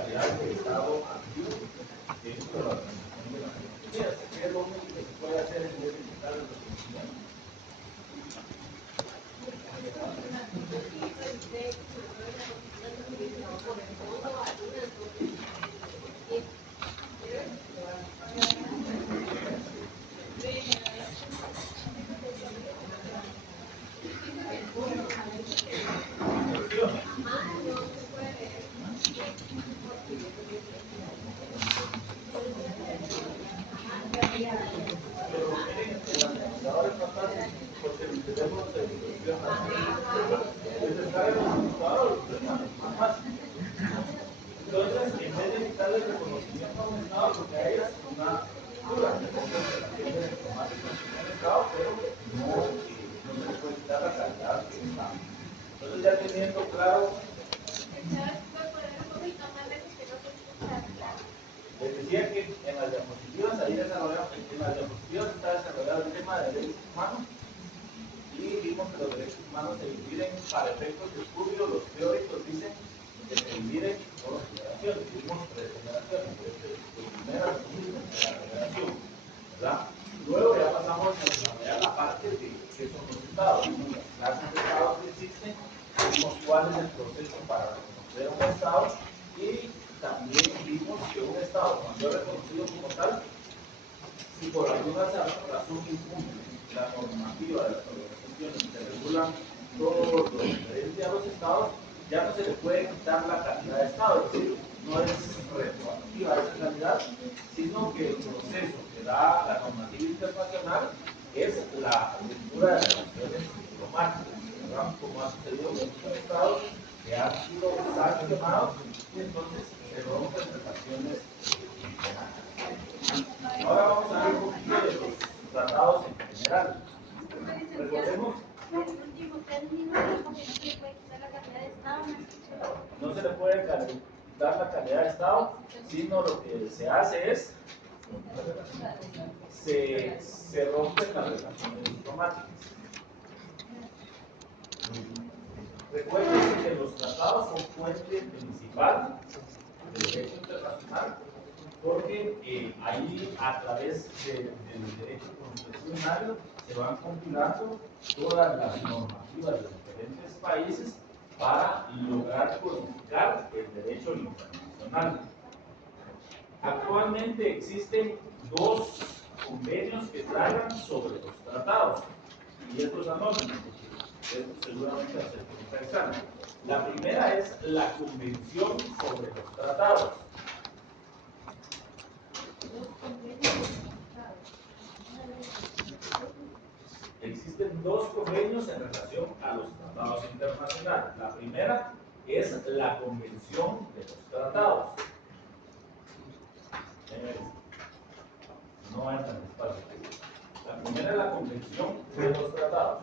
calidad de Estado activo dentro de la Organización de las Naciones Unidas. ¿Qué es lo único que se puede hacer en vez de quitar el reconocimiento? Pero miren, el administrador es más fácil porque tenemos educación nacional. Es estar en el administrador, es más fácil. Entonces, en vez de quitarle el reconocimiento a un Estado, lo que hay es una cultura de relaciones diplomáticas con un Estado, pero no se le puede quitar la calidad que está. Entonces, ya teniendo claro. Les decía que en las diapositivas ahí desarrollamos, en las diapositivas está desarrollado el tema de derechos humanos y vimos que los derechos humanos se dividen para efectos de estudio. Los teóricos dicen que se dividen por generaciones. Vimos 3 generaciones, de primera, segunda y tercera generación, ¿verdad? Luego ya pasamos a desarrollar la parte de qué son los estados. Vimos las clases de estados que existen, vimos cuál es el proceso para reconocer un estado y también vimos que un Estado, cuando es reconocido como tal, si por alguna razón incumple la normativa de las organizaciones que regulan todo lo referente a los Estados, ya no se le puede quitar la calidad de Estado, es decir, no es retroactiva esa calidad, sino que el proceso que da la normativa internacional es la lectura de relaciones diplomáticas, ¿verdad? Como ha sucedido con muchos Estados que han sido sancionados y entonces se rompen relaciones diplomáticas. Ahora vamos a ver un poquito de los tratados en general. Recordemos. El último término dijo que no se le puede quitar la calidad de Estado. No se le puede quitar la calidad de Estado, sino lo que se hace es se rompen las relaciones diplomáticas. Recuerden que los tratados son fuente principal del derecho internacional porque ahí a través del derecho constitucional se van compilando todas las normativas de diferentes países para lograr codificar el derecho internacional. Actualmente existen 2 convenios que tratan sobre los tratados y estos anónimos. Esto seguramente va a ser un examen. La primera es la Convención sobre los Tratados. Existen 2 convenios en relación a los tratados internacionales. La primera es la Convención de los Tratados. No hay tan espacio. La primera es la Convención de los Tratados.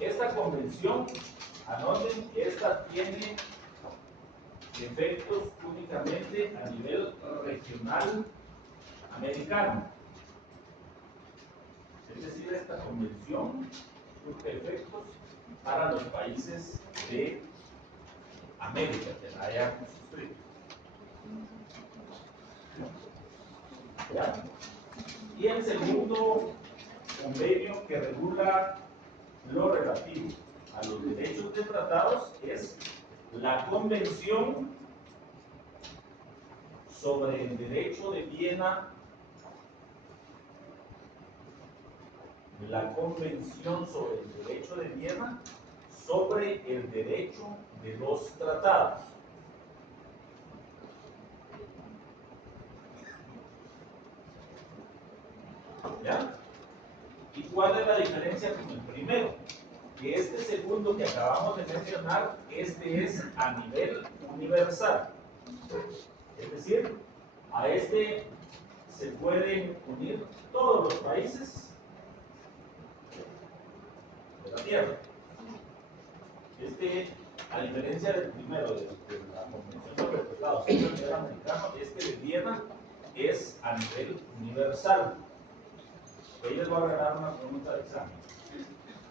Esta convención, anoten, esta tiene efectos únicamente a nivel regional americano. Es decir, esta convención surge efectos para los países de América, que la hayan suscrito. ¿Ya? Y el segundo convenio que regula lo relativo a los derechos de tratados es la Convención sobre el Derecho de Viena, la Convención sobre el Derecho de Viena sobre el derecho de los tratados. ¿Ya? ¿Y cuál es la diferencia con el primero? Que este segundo que acabamos de mencionar, este es a nivel universal. Es decir, a este se pueden unir todos los países de la Tierra. Este, a diferencia del primero, de la Convención sobre los Tratados, que es a nivel americano, este de Viena es a nivel universal. Ahí les voy a regalar una pregunta de examen.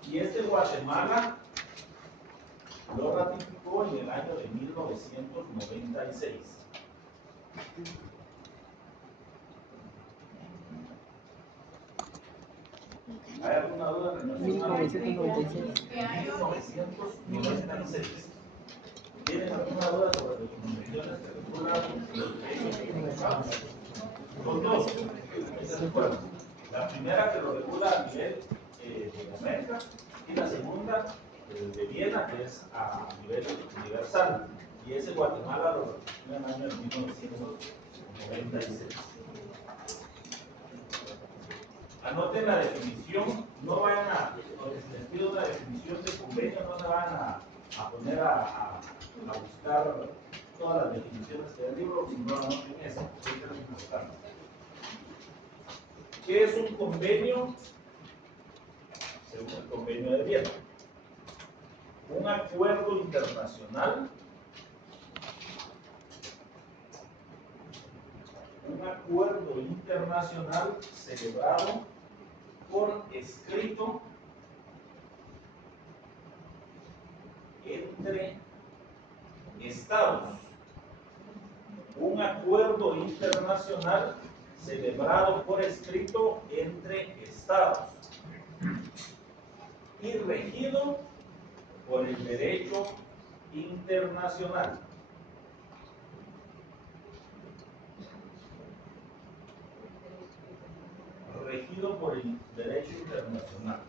Y este Guatemala lo ratificó en el año de 1996. ¿Hay alguna duda en relación a 1996. 1996? ¿Tienen alguna duda sobre las convenciones que regulan los derechos individuales? Son dos. Esas fueron. La primera que lo regula a nivel de América y la segunda de Viena, que es a nivel universal. Y ese Guatemala lo ratificó en el año de 1996. Anoten la definición, no vayan a, si les pido una definición de convenio, no se van a poner a buscar todas las definiciones del libro, sino anoten esa, que es lo importante. ¿Qué es un convenio? Según el convenio de Viena, un acuerdo internacional, celebrado por escrito entre estados. Un acuerdo internacional celebrado por escrito entre estados y regido por el derecho internacional. Regido por el derecho internacional.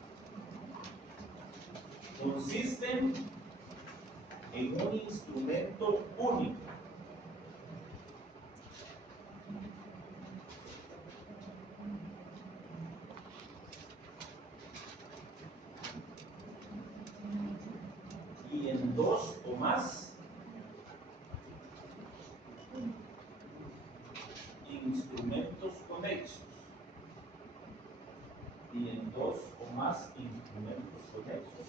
Consisten en un instrumento único y en dos o más instrumentos conexos. Y en dos o más instrumentos conexos.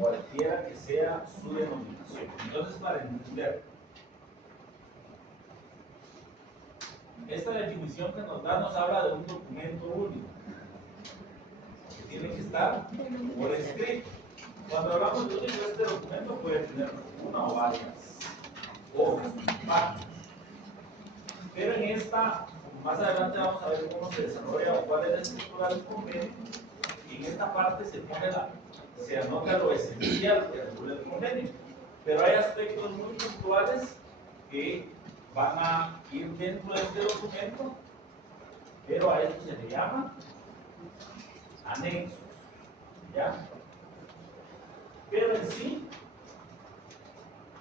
Cualquiera que sea su denominación. Entonces, para entender esta definición que nos da, nos habla de un documento único que tiene que estar por escrito. Cuando hablamos de único, este documento puede tener una o varias hojas, páginas. Pero en esta, más adelante vamos a ver cómo se desarrolla o cuál es la estructura del convenio. Y en esta parte se anota lo esencial que regula el convenio. Pero hay aspectos muy puntuales que van a ir dentro de este documento, pero a esto se le llama anexos. ¿Ya? Pero en sí,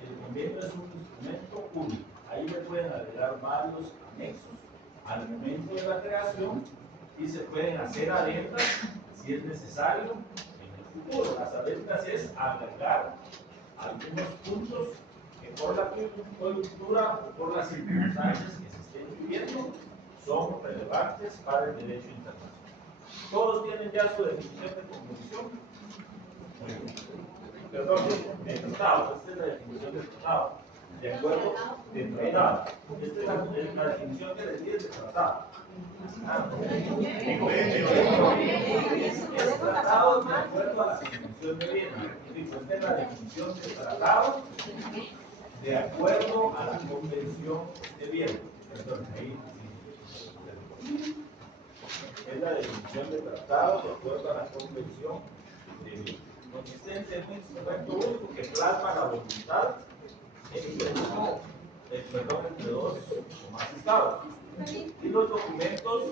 el convenio es un instrumento único. Ahí le pueden agregar varios anexos al momento de la creación y se pueden hacer adendas si es necesario en el futuro. Las adendas es agregar algunos puntos que por la coyuntura o por las circunstancias que se estén viviendo son relevantes para el derecho internacional. ¿Todos tienen ya su definición de convención? Perdón, de tratado. Esta es la definición del tratado. ¿De acuerdo? De tratado. Esta es la definición que les di de tratado. Es tratado de acuerdo a la Convención de Viena. Esta es la definición de tratado de acuerdo a la Convención de Viena. Perdón, ahí sí. Es la definición de tratado de acuerdo a la Convención de Viena. Consistencia en un instrumento único que plasma la voluntad entre dos o más estados. Y los documentos.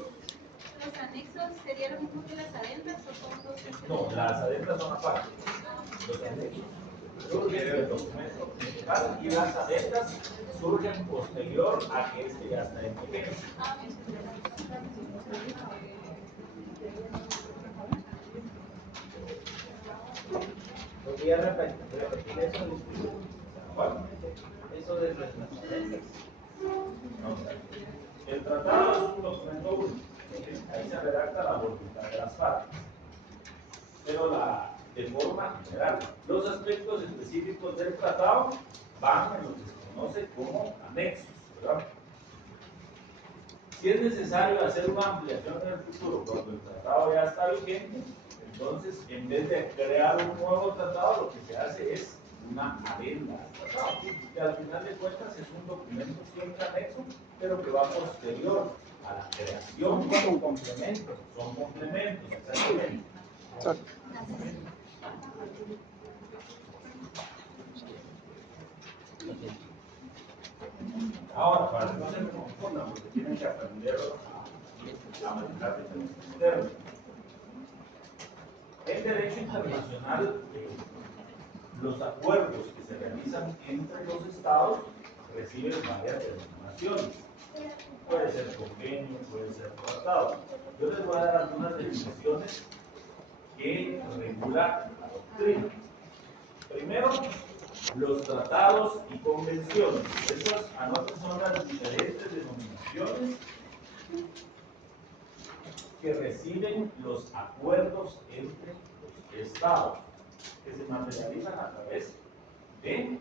¿Los anexos serían lo mismo que las adendas o son dos? No, las adendas son aparte. Los anexos surgen del documento principal y las adendas surgen posterior a que este ya está en vigencia. ¿Podría repetir eso? ¿Cuál? Eso de las adendas. El tratado es un documento único. Ahí se redacta la voluntad de las partes. Pero de forma general. Los aspectos específicos del tratado van en lo que se conoce como anexos, ¿verdad? Si es necesario hacer una ampliación en el futuro cuando el tratado ya está vigente, entonces en vez de crear un nuevo tratado, lo que se hace es una adenda al tratado, que al final de cuentas es un documento siempre anexo, pero que va posterior a la creación. Son complementos. Son complementos, exactamente. Ahora, para que no se me confundan, porque tienen que aprender a manejar diferentes términos. En derecho internacional, los acuerdos que se realizan entre los estados reciben varias denominaciones. Puede ser convenio, puede ser tratado. Yo les voy a dar algunas definiciones que regula la doctrina. Primero, los tratados y convenciones. Estas, anoten, son las diferentes denominaciones que reciben los acuerdos entre los estados, que se materializan a través de,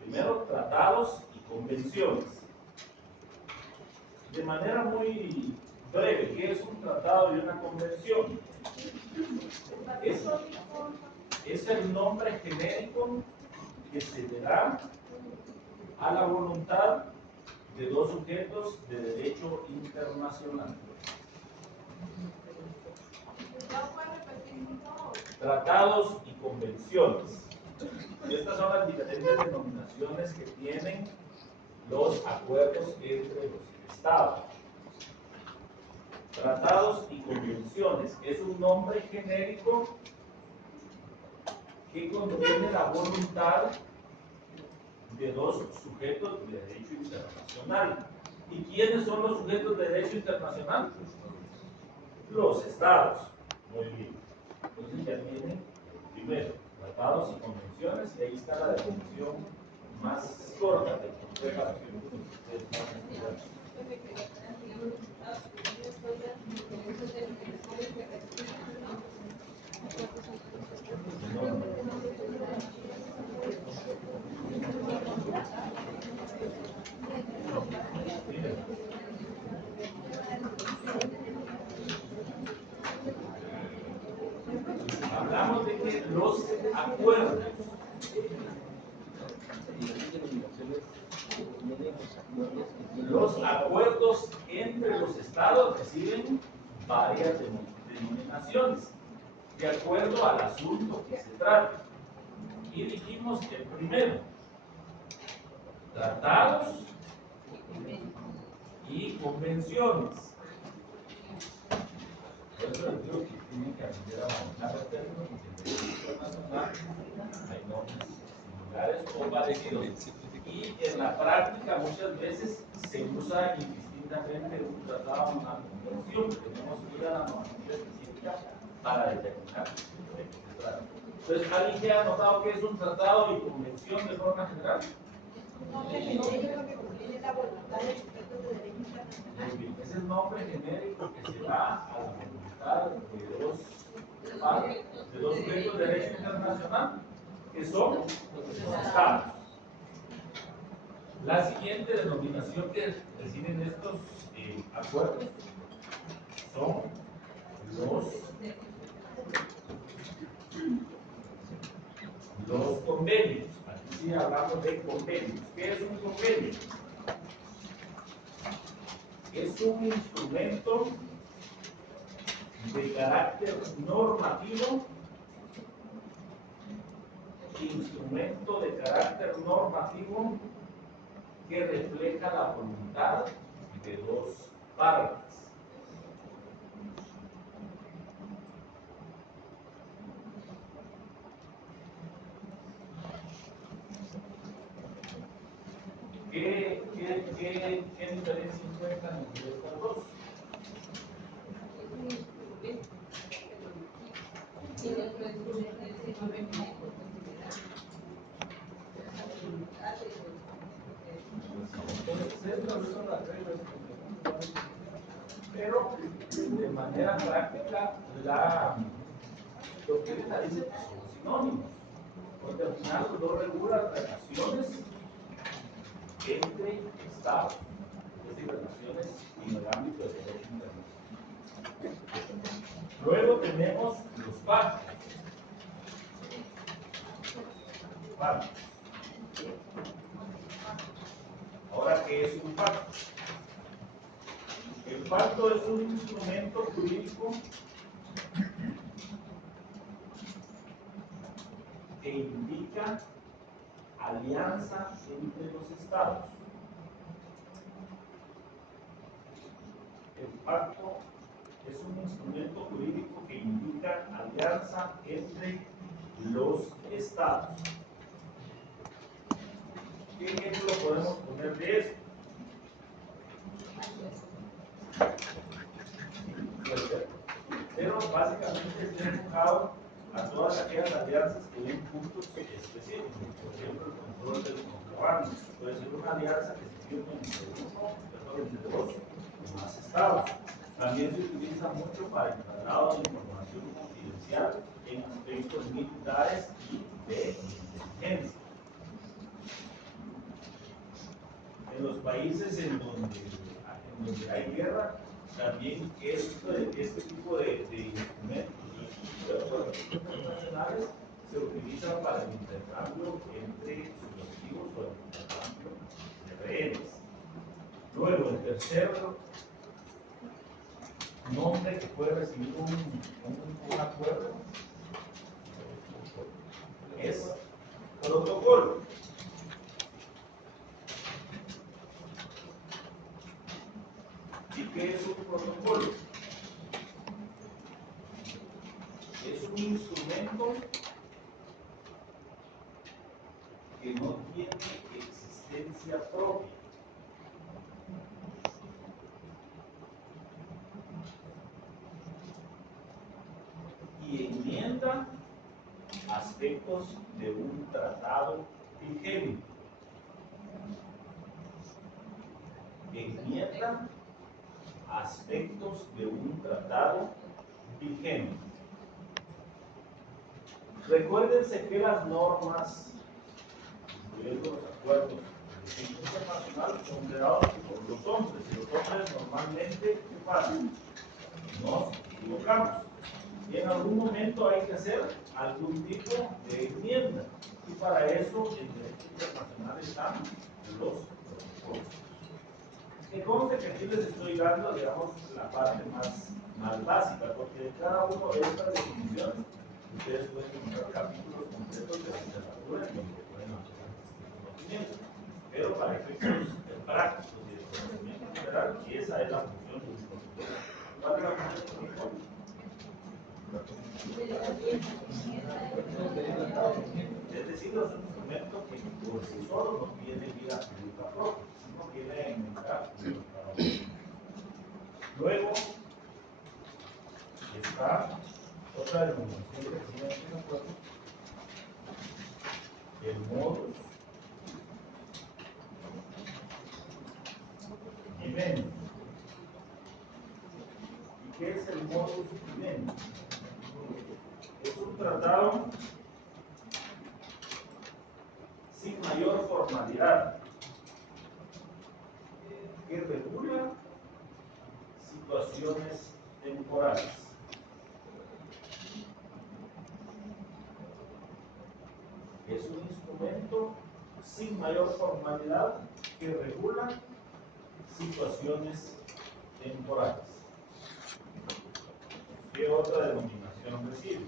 primero, tratados y convenciones. De manera muy breve, ¿qué es un tratado y una convención? Es el nombre genérico que se le da a la voluntad de dos sujetos de derecho internacional. Tratados y convenciones. Estas son las diferentes denominaciones que tienen los acuerdos entre los estados. Tratados y convenciones es un nombre genérico que contiene la voluntad de dos sujetos de derecho internacional. ¿Y quiénes son los sujetos de derecho internacional? Los estados. Muy bien. Entonces ya tienen, primero, tratados y convenciones, y ahí está la definición más corta de compleja. Hablamos de que los acuerdos entre los estados reciben varias denominaciones de acuerdo al asunto que se trate. Y dijimos que el primero, tratados y convenciones. Por eso les digo que tienen que aprender a manejar los términos, porque en derecho internacional hay normas similares o parecidos. Y en la práctica muchas veces se usa indistintamente un tratado o una convención. Tenemos que ir a la normativa específica para determinar de qué se trata. Entonces, ¿alguien que ha notado qué es un tratado y convención de forma general? Muy bien, es el nombre genérico que se da a la voluntad de dos sujetos de derecho internacional, que son los estados. La siguiente denominación que reciben estos acuerdos son los convenios. Aquí sí hablamos de convenios. ¿Qué es un convenio? Es un instrumento de carácter normativo, que refleja la voluntad de dos partes. ¿Qué diferencia encuentran entre estas dos? Pero de manera práctica la doctrina dice que son sinónimos, porque al final no regula relaciones entre estados. Es y relaciones en el ámbito del derecho internacional. Luego tenemos los pactos. Pactos. Ahora, ¿qué es un pacto? El pacto es un instrumento jurídico que indica alianza entre los estados. El pacto es un instrumento jurídico que indica alianza entre los estados. ¿Qué ejemplo podemos poner de esto? Pero básicamente está enfocado a todas aquellas alianzas que tienen puntos específicos. Por ejemplo, el control del contrabando. Puede ser una alianza que se firme entre dos o más estados. También se utiliza mucho para el traslado de información confidencial en aspectos militares y de inteligencia. En los países en donde hay guerra, también este tipo de instrumentos y de acuerdos internacionales se utilizan para el intercambio entre subjetivos o el intercambio de rehenes. Luego, el tercer nombre que puede recibir un acuerdo es protocolo. ¿Y qué es un protocolo? Es un instrumento que no tiene existencia propia. Y enmienda aspectos de un tratado vigente. Enmienda aspectos de un tratado vigente. Recuérdense que las normas, incluyendo los acuerdos de derecho internacional, son creados por los hombres, y los hombres normalmente, ¿qué pasa? Nos equivocamos. Y en algún momento hay que hacer algún tipo de enmienda. Y para eso, en derecho internacional están los protocolos. Que conste que aquí les estoy dando, digamos, la parte más básica, porque de cada uno de estas definiciones ustedes pueden encontrar capítulos completos de la literatura en donde pueden hacer estos conocimientos. Pero para efectos prácticos y de conocimiento general, esa es la función de un protocolo. ¿Cuál es la función de un protocolo? Es decir, es un instrumento que por sí solo no tiene vida jurídica propia, sino viene a inventar un tratado. Luego está otra denominación que tiene aquí en acuerdo, el modus vivendi. ¿Y qué es el modus vivendi? Es un tratado sin mayor formalidad que regula situaciones temporales. Es un instrumento sin mayor formalidad que regula situaciones temporales. ¿Qué otra denominación recibe?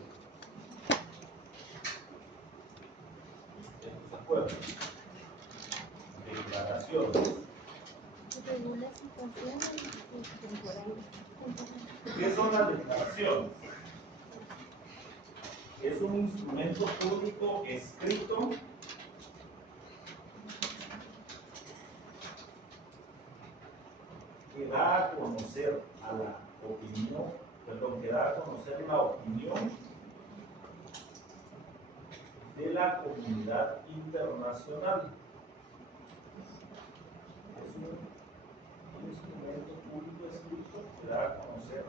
Estos acuerdos, declaraciones. Regula situaciones temporales. ¿Qué son las declaraciones? Es un instrumento público escrito que da a conocer a la opinión, que da a conocer la opinión de la comunidad internacional. Es un instrumento público escrito que da a conocer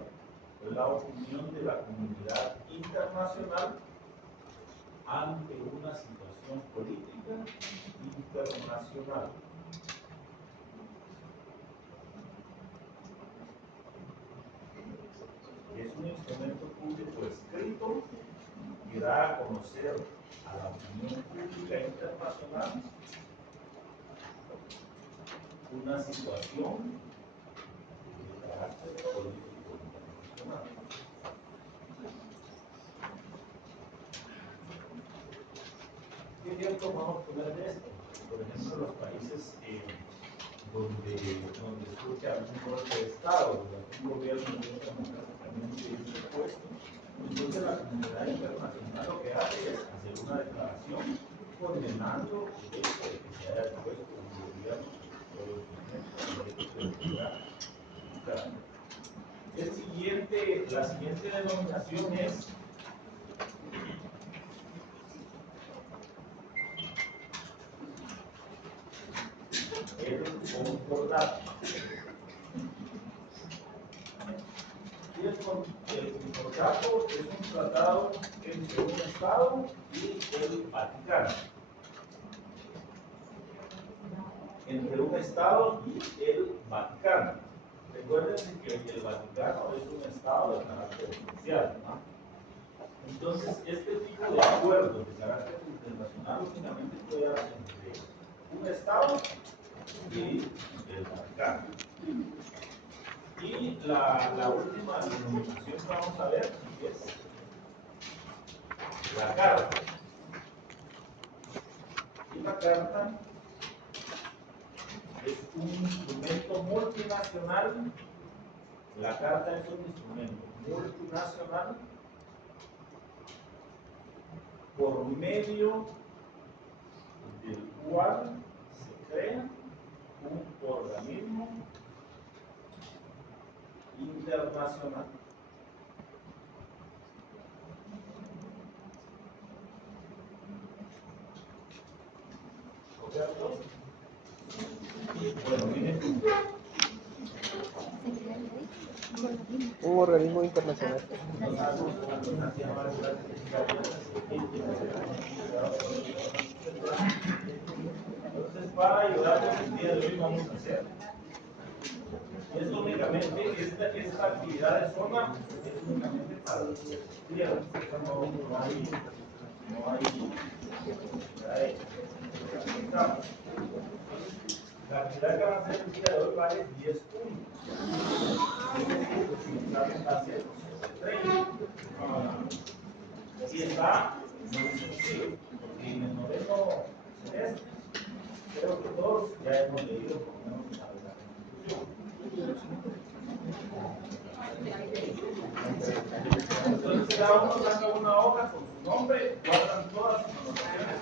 la opinión de la comunidad internacional ante una situación política internacional. documento público escrito que da a conocer a la opinión pública internacional una situación de carácter político internacional. ¿Qué ejemplo vamos a poner de esto? Por ejemplo, los países donde surge algún golpe de Estado, donde algún gobierno democráticamente es opuesto, entonces la comunidad internacional lo que hace es hacer una declaración condenando el hecho de que se haya puesto un gobierno o los elementos de la siguiente denominación es el concordato. Y el concordato es un tratado entre un Estado y el Vaticano. Entre un Estado y el Vaticano. Recuerden que el Vaticano es un Estado de carácter oficial, ¿no? Entonces, este tipo de acuerdos de carácter internacional únicamente puede hacer entre un Estado y el Vaticano. Y la última denominación que vamos a ver es la carta. Y la carta es un instrumento multinacional. La carta es un instrumento multinacional por medio del cual se crea un organismo internacional. ¿Correcto? Bueno, miren. Un organismo internacional. Entonces, para ayudarles el día de hoy vamos a hacer esto únicamente, esta actividad de zona es únicamente para los que estudian, no hay la actividad que van a hacer el día de hoy vale 10 puntos. Y está muy sencillo, porque en el noveno semestre creo que todos ya hemos leído por lo menos la Constitución. Entonces cada uno saca una hoja con su nombre, guardan todas sus anotaciones.